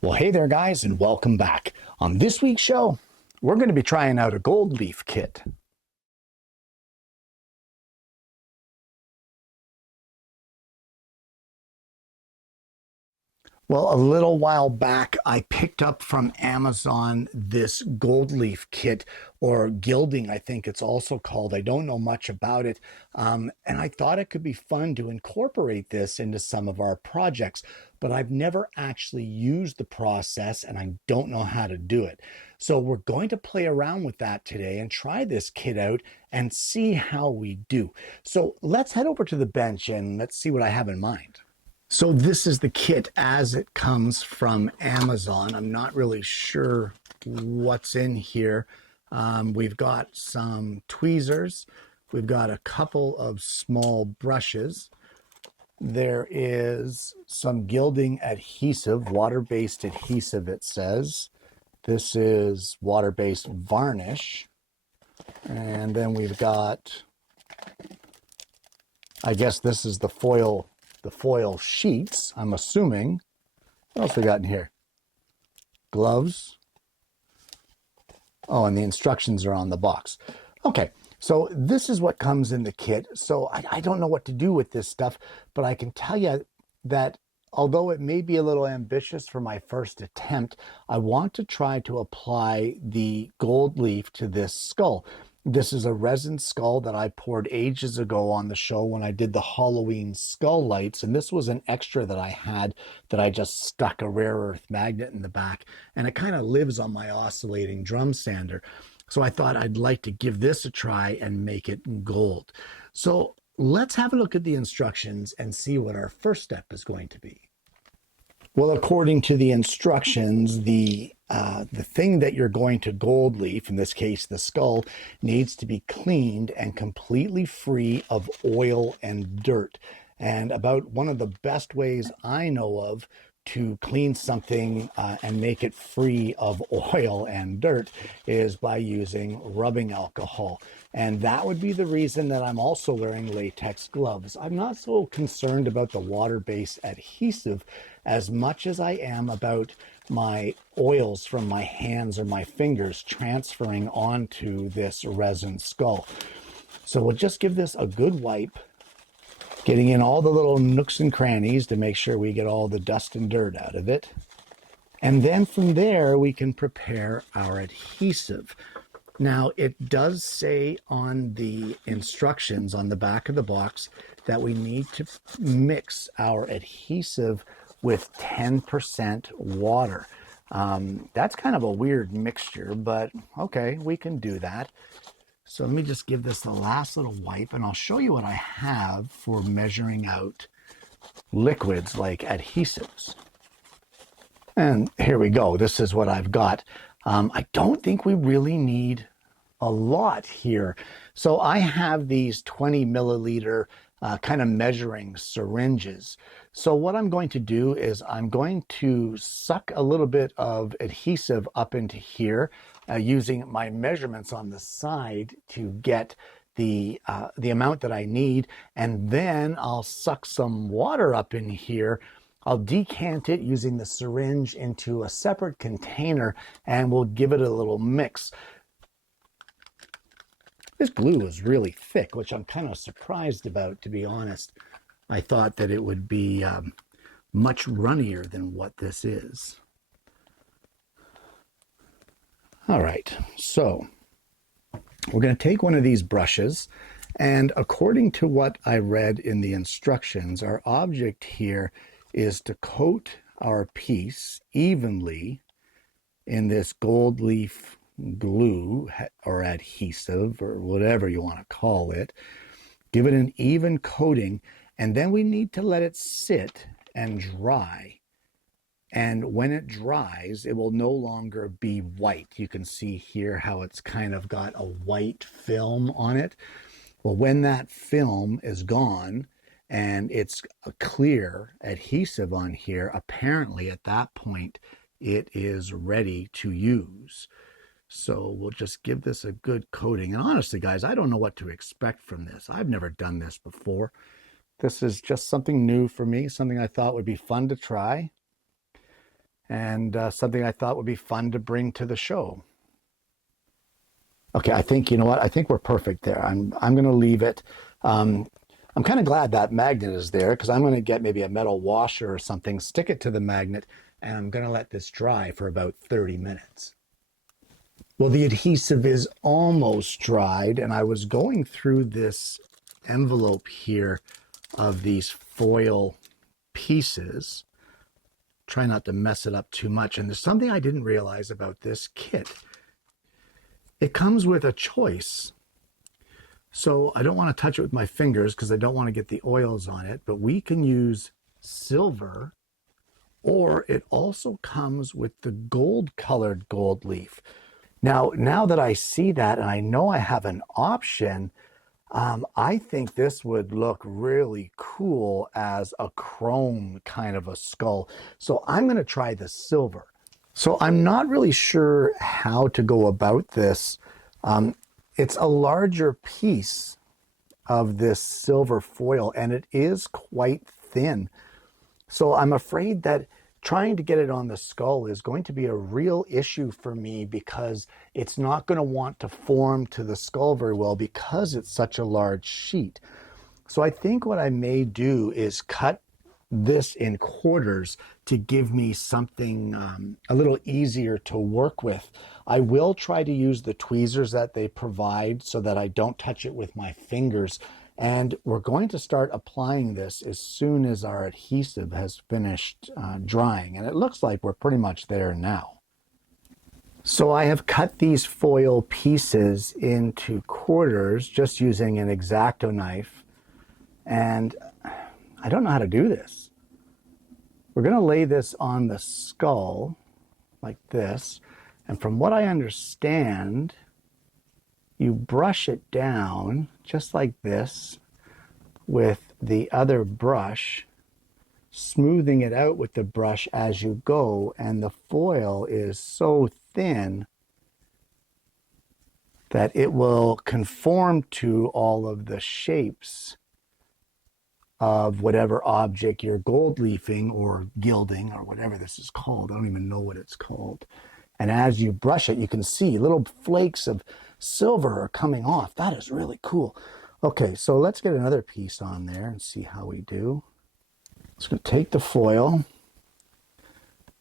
Well, hey there, guys, and welcome back. On this week's show, we're going to be trying out a gold leaf kit. Well, a little while back, I picked up from Amazon this gold leaf kit, or gilding, I think it's also called. I don't know much about it. And I thought it could be fun to incorporate this into some of our projects, but I've never actually used the process and I don't know how to do it. So we're going to play around with that today and try this kit out and see how we do. So let's head over to the bench and let's see what I have in mind. So this is the kit as it comes from Amazon. I'm not really sure what's in here. We've got some tweezers. We've got a couple of small brushes. There is some gilding adhesive, water-based adhesive, it says. This is water-based varnish. And then we've got, I guess this is the foil sheets, I'm assuming. What else we got in here? Gloves. Oh, and the instructions are on the box. Okay, so this is what comes in the kit. So I don't know what to do with this stuff, but I can tell you that although it may be a little ambitious for my first attempt, I want to try to apply the gold leaf to this skull. This is a resin skull that I poured ages ago on the show when I did the Halloween skull lights. And this was an extra that I had that I just stuck a rare earth magnet in the back. And it kind of lives on my oscillating drum sander. So I thought I'd like to give this a try and make it gold. So let's have a look at the instructions and see what our first step is going to be. Well, according to the instructions, the thing that you're going to gold leaf, in this case the skull, needs to be cleaned and completely free of oil and dirt. And about one of the best ways I know of to clean something and make it free of oil and dirt is by using rubbing alcohol. And that would be the reason that I'm also wearing latex gloves. I'm not so concerned about the water-based adhesive as much as I am about my oils from my hands or my fingers transferring onto this resin skull. So we'll just give this a good wipe, getting in all the little nooks and crannies to make sure we get all the dust and dirt out of it. And then from there, we can prepare our adhesive. Now, it does say on the instructions on the back of the box that we need to mix our adhesive with 10% water. That's kind of a weird mixture, but okay, we can do that. So let me just give this the last little wipe and I'll show you what I have for measuring out liquids like adhesives. And here we go. This is what I've got. I don't think we really need a lot here. So I have these 20 milliliter kind of measuring syringes. So what I'm going to do is I'm going to suck a little bit of adhesive up into here using my measurements on the side to get the amount that I need. And then I'll suck some water up in here. I'll decant it using the syringe into a separate container and we'll give it a little mix. This glue is really thick, which I'm kind of surprised about, to be honest. I thought that it would be much runnier than what this is. All right, so we're going to take one of these brushes, and according to what I read in the instructions, our object here is to coat our piece evenly in this gold leaf glue or adhesive or whatever you want to call it. Give it an even coating, and then we need to let it sit and dry. And when it dries, it will no longer be white. You can see here how it's kind of got a white film on it. Well, when that film is gone and it's a clear adhesive on here, apparently at that point, it is ready to use. So we'll just give this a good coating. And honestly, guys, I don't know what to expect from this. I've never done this before. This is just something new for me, something I thought would be fun to try. and something I thought would be fun to bring to the show. Okay, I think, you know what? I think we're perfect there. I'm going to leave it. I'm kind of glad that magnet is there because I'm going to get maybe a metal washer or something, stick it to the magnet, and I'm going to let this dry for about 30 minutes. Well, the adhesive is almost dried, and I was going through this envelope here of these foil pieces. Try not to mess it up too much. And there's something I didn't realize about this kit. It comes with a choice. So I don't want to touch it with my fingers because I don't want to get the oils on it, but we can use silver, or it also comes with the gold colored gold leaf. Now that I see that and I know I have an option, I think this would look really cool as a chrome kind of a skull. So I'm going to try the silver. So I'm not really sure how to go about this. It's a larger piece of this silver foil, and it is quite thin. So I'm afraid that trying to get it on the skull is going to be a real issue for me because it's not going to want to form to the skull very well because it's such a large sheet. So I think what I may do is cut this in quarters to give me something a little easier to work with. I will try to use the tweezers that they provide so that I don't touch it with my fingers. And we're going to start applying this as soon as our adhesive has finished drying. And it looks like we're pretty much there now. So I have cut these foil pieces into quarters just using an X-Acto knife. And I don't know how to do this. We're going to lay this on the skull like this. And from what I understand, you brush it down just like this with the other brush, smoothing it out with the brush as you go. And the foil is so thin that it will conform to all of the shapes of whatever object you're gold leafing or gilding or whatever this is called. I don't even know what it's called. And as you brush it, you can see little flakes of silver are coming off. That is really cool. Okay, so let's get another piece on there and see how we do. Just going to take the foil.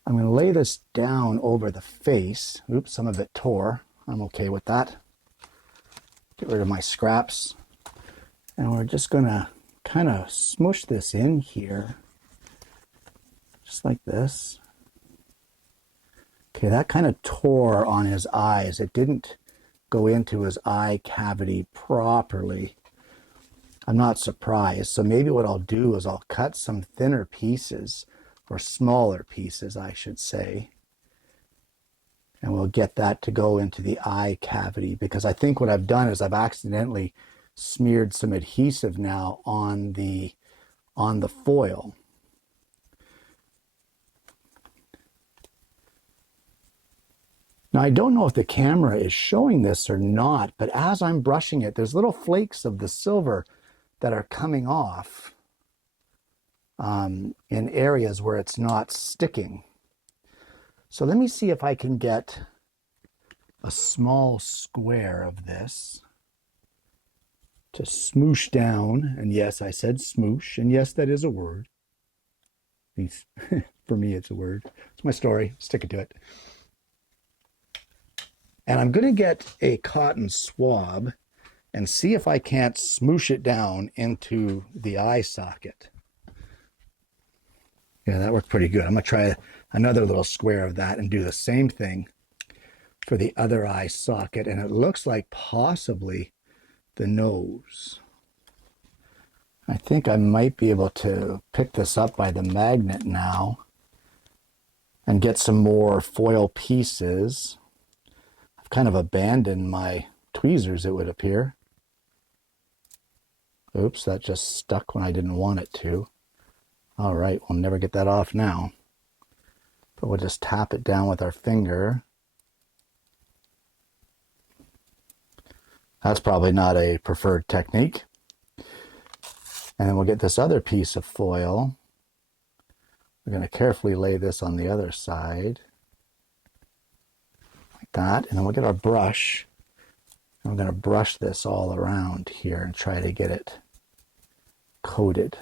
I'm going to lay this down over the face. Oops, some of it tore. I'm okay with that. Get rid of my scraps. And we're just going to kind of smush this in here, just like this. Okay, that kind of tore on his eyes. It didn't go into his eye cavity properly. I'm not surprised. So maybe what I'll do is I'll cut some thinner pieces, or smaller pieces, I should say, and we'll get that to go into the eye cavity, because I think what I've done is I've accidentally smeared some adhesive now on the foil. Now I don't know if the camera is showing this or not, but as I'm brushing it, there's little flakes of the silver that are coming off in areas where it's not sticking. So let me see if I can get a small square of this to smoosh down. And yes, I said smoosh, and yes, that is a word. At least for me, it's a word. It's my story. Stick to it. And I'm going to get a cotton swab and see if I can't smoosh it down into the eye socket. Yeah, that worked pretty good. I'm going to try another little square of that and do the same thing for the other eye socket. And it looks like possibly the nose. I think I might be able to pick this up by the magnet now and get some more foil pieces. I've kind of abandoned my tweezers, it would appear. Oops, that just stuck when I didn't want it to. All right, we'll never get that off now. But we'll just tap it down with our finger. That's probably not a preferred technique. And then we'll get this other piece of foil. We're going to carefully lay this on the other side, like that. And then we'll get our brush. And we're going to brush this all around here and try to get it coated.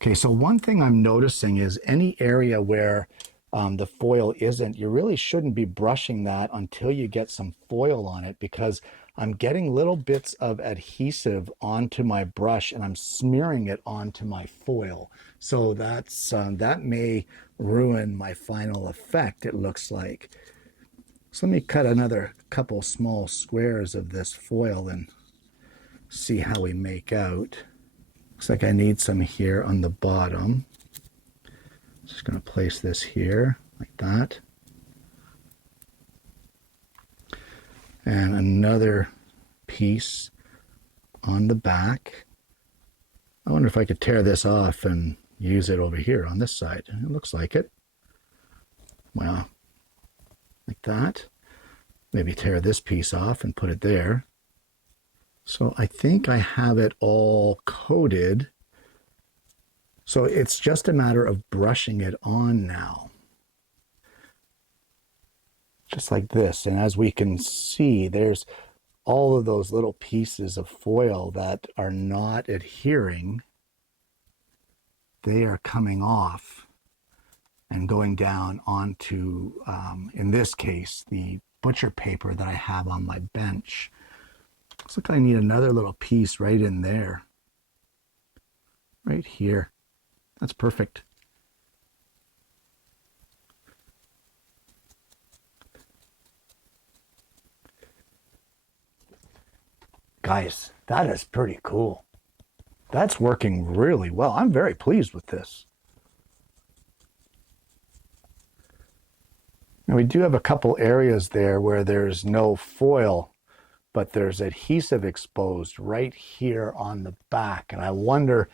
Okay, so one thing I'm noticing is any area where the foil isn't, you really shouldn't be brushing that until you get some foil on it, because I'm getting little bits of adhesive onto my brush and I'm smearing it onto my foil. So that may ruin my final effect, it looks like. So let me cut another couple small squares of this foil and see how we make out. Looks like I need some here on the bottom. Just going to place this here like that. And another piece on the back. I wonder if I could tear this off and use it over here on this side. It looks like it. Well, like that. Maybe tear this piece off and put it there. So I think I have it all coated. So it's just a matter of brushing it on now. Just like this. And as we can see, there's all of those little pieces of foil that are not adhering. They are coming off and going down onto, in this case, the butcher paper that I have on my bench. Looks like I need another little piece right in there. Right here. That's perfect. Guys, that is pretty cool. That's working really well. I'm very pleased with this. Now we do have a couple areas there where there's no foil, but there's adhesive exposed right here on the back. And I wonder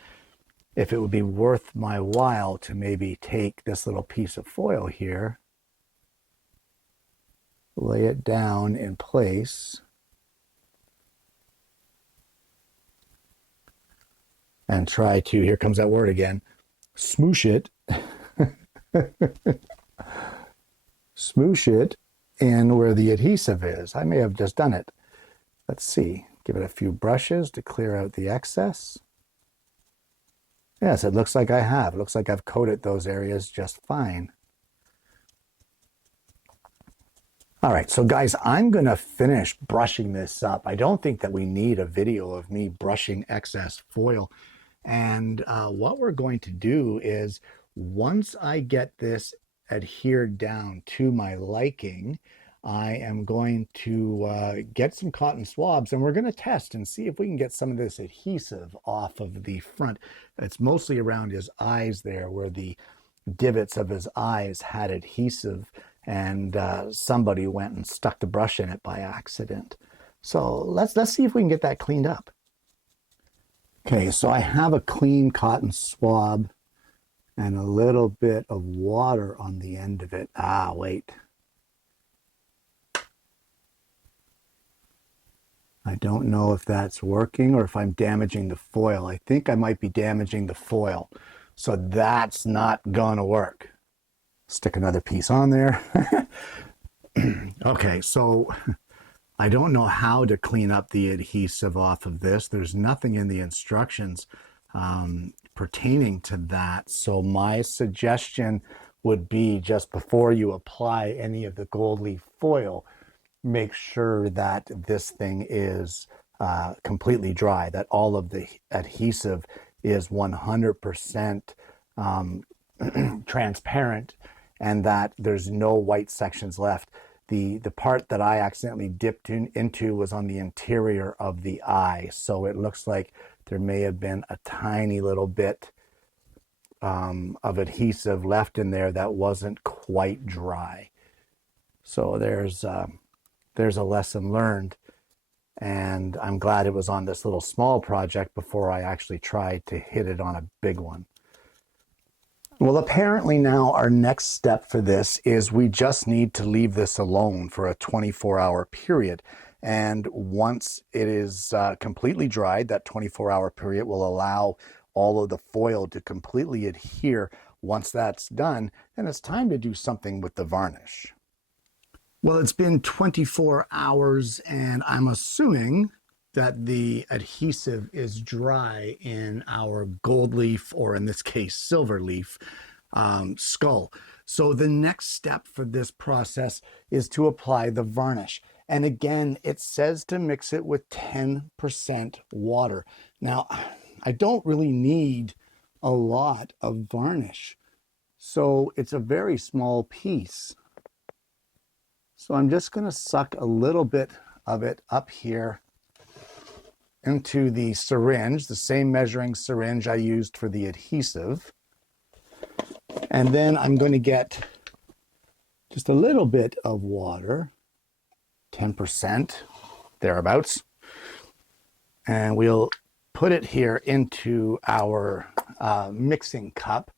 if it would be worth my while to maybe take this little piece of foil here, lay it down in place, and try to, here comes that word again, smoosh it. Smoosh it in where the adhesive is. I may have just done it. Let's see. Give it a few brushes to clear out the excess. Yes, it looks like I have. It looks like I've coated those areas just fine. All right, so guys, I'm going to finish brushing this up. I don't think that we need a video of me brushing excess foil. And what we're going to do is, once I get this adhered down to my liking, I am going to get some cotton swabs and we're going to test and see if we can get some of this adhesive off of the front. It's mostly around his eyes there where the divots of his eyes had adhesive, and somebody went and stuck the brush in it by accident. So let's see if we can get that cleaned up. Okay, so I have a clean cotton swab and a little bit of water on the end of it. Ah, wait. I don't know if that's working or if I'm damaging the foil. I think I might be damaging the foil. So that's not gonna work. Stick another piece on there. Okay, so I don't know how to clean up the adhesive off of this. There's nothing in the instructions pertaining to that. So my suggestion would be, just before you apply any of the gold leaf foil, make sure that this thing is completely dry, that all of the adhesive is 100% transparent, and that there's no white sections left. The part that I accidentally dipped into was on the interior of the eye. So it looks like there may have been a tiny little bit of adhesive left in there that wasn't quite dry. So there's a lesson learned. And I'm glad it was on this little small project before I actually tried to hit it on a big one. Well, apparently now our next step for this is we just need to leave this alone for a 24-hour period. And once it is completely dried, that 24-hour period will allow all of the foil to completely adhere. Once that's done, then it's time to do something with the varnish. Well, it's been 24 hours and I'm assuming that the adhesive is dry in our gold leaf, or in this case, silver leaf skull. So the next step for this process is to apply the varnish. And again, it says to mix it with 10% water. Now, I don't really need a lot of varnish, so it's a very small piece. So I'm just going to suck a little bit of it up here into the syringe, the same measuring syringe I used for the adhesive. And then I'm going to get just a little bit of water, 10%, thereabouts. And we'll put it here into our mixing cup.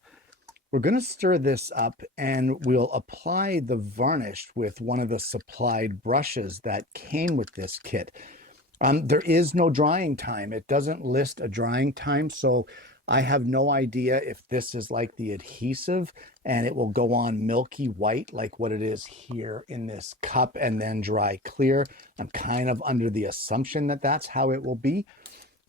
We're going to stir this up and we'll apply the varnish with one of the supplied brushes that came with this kit. There is no drying time. It doesn't list a drying time, so I have no idea if this is like the adhesive and it will go on milky white like what it is here in this cup and then dry clear. I'm kind of under the assumption that that's how it will be,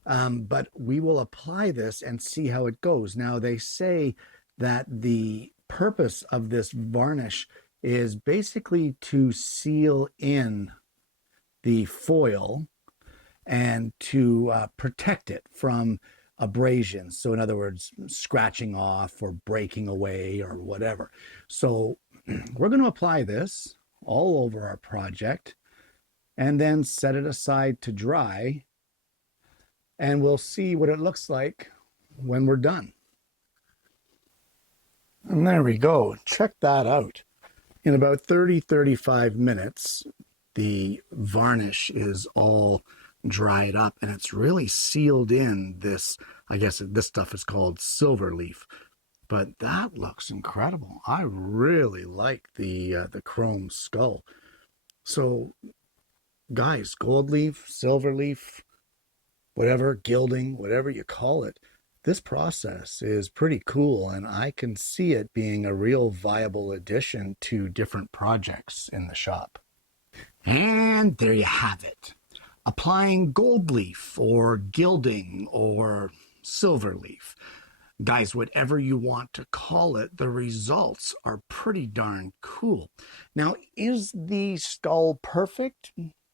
but we will apply this and see how it goes. Now, they say that the purpose of this varnish is basically to seal in the foil and to protect it from abrasions. So in other words, scratching off or breaking away or whatever. So we're going to apply this all over our project and then set it aside to dry. And we'll see what it looks like when we're done. And there we go. Check that out. In about 30-35 minutes, the varnish is all dried up and it's really sealed in this, I guess this stuff is called silver leaf, but that looks incredible. I really like the chrome skull. So guys, gold leaf, silver leaf, whatever, gilding, whatever you call it, this process is pretty cool and I can see it being a real viable addition to different projects in the shop. And there you have it. Applying gold leaf or gilding or silver leaf. Guys, whatever you want to call it, the results are pretty darn cool. Now, is the skull perfect?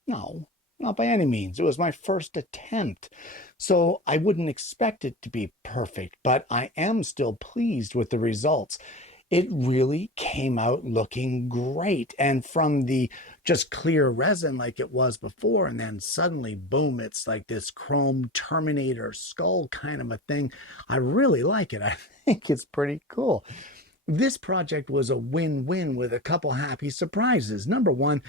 No, not by any means. It was my first attempt, so I wouldn't expect it to be perfect, but I am still pleased with the results. It really came out looking great. And from the just clear resin like it was before, and then suddenly, boom, it's like this chrome Terminator skull kind of a thing. I really like it. I think it's pretty cool. This project was a win-win with a couple happy surprises. Number one,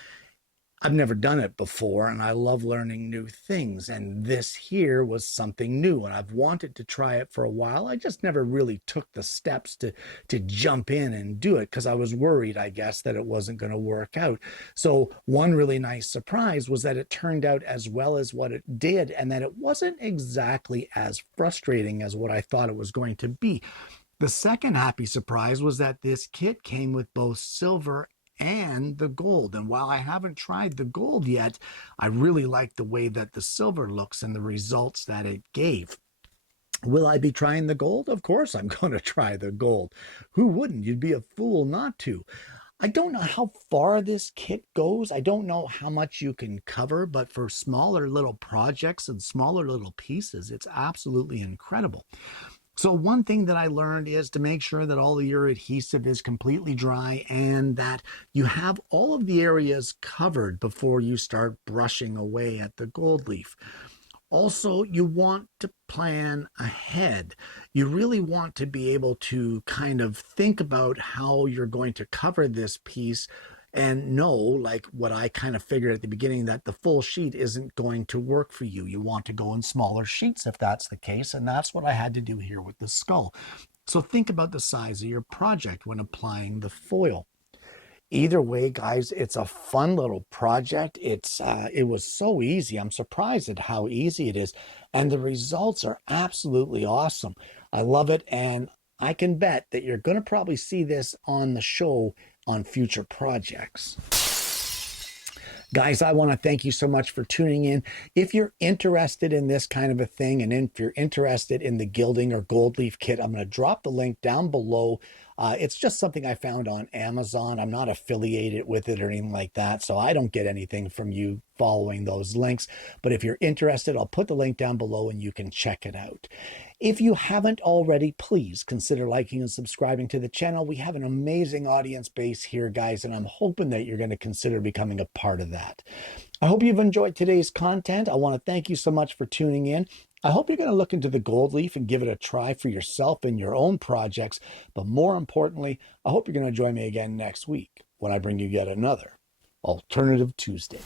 I've never done it before and I love learning new things, and this here was something new and I've wanted to try it for a while. I just never really took the steps to jump in and do it because I was worried, I guess, that it wasn't going to work out. So one really nice surprise was that it turned out as well as what it did, and that it wasn't exactly as frustrating as what I thought it was going to be. The second happy surprise was that this kit came with both silver and the gold. And while I haven't tried the gold yet, I really like the way that the silver looks and the results that it gave. Will I be trying the gold? Of course I'm going to try the gold. Who wouldn't? You'd be a fool not to. I don't know how far this kit goes. I don't know how much you can cover, but for smaller little projects and smaller little pieces, it's absolutely incredible. So one thing that I learned is to make sure that all of your adhesive is completely dry and that you have all of the areas covered before you start brushing away at the gold leaf. Also, you want to plan ahead. You really want to be able to kind of think about how you're going to cover this piece and know, like what I kind of figured at the beginning, that the full sheet isn't going to work for you. You want to go in smaller sheets if that's the case, and that's what I had to do here with the skull. So think about the size of your project when applying the foil. Either way, guys, it's a fun little project. It was so easy. I'm surprised at how easy it is. And the results are absolutely awesome. I love it. And I can bet that you're going to probably see this on the show on future projects. Guys, I want to thank you so much for tuning in. If you're interested in this kind of a thing, and if you're interested in the Gilding or Gold Leaf kit, I'm going to drop the link down below. It's just something I found on Amazon. I'm not affiliated with it or anything like that, so I don't get anything from you following those links. But if you're interested, I'll put the link down below and you can check it out. If you haven't already, please consider liking and subscribing to the channel. We have an amazing audience base here, guys, and I'm hoping that you're going to consider becoming a part of that. I hope you've enjoyed today's content. I want to thank you so much for tuning in. I hope you're going to look into the gold leaf and give it a try for yourself in your own projects. But more importantly, I hope you're going to join me again next week when I bring you yet another Alternative Tuesday.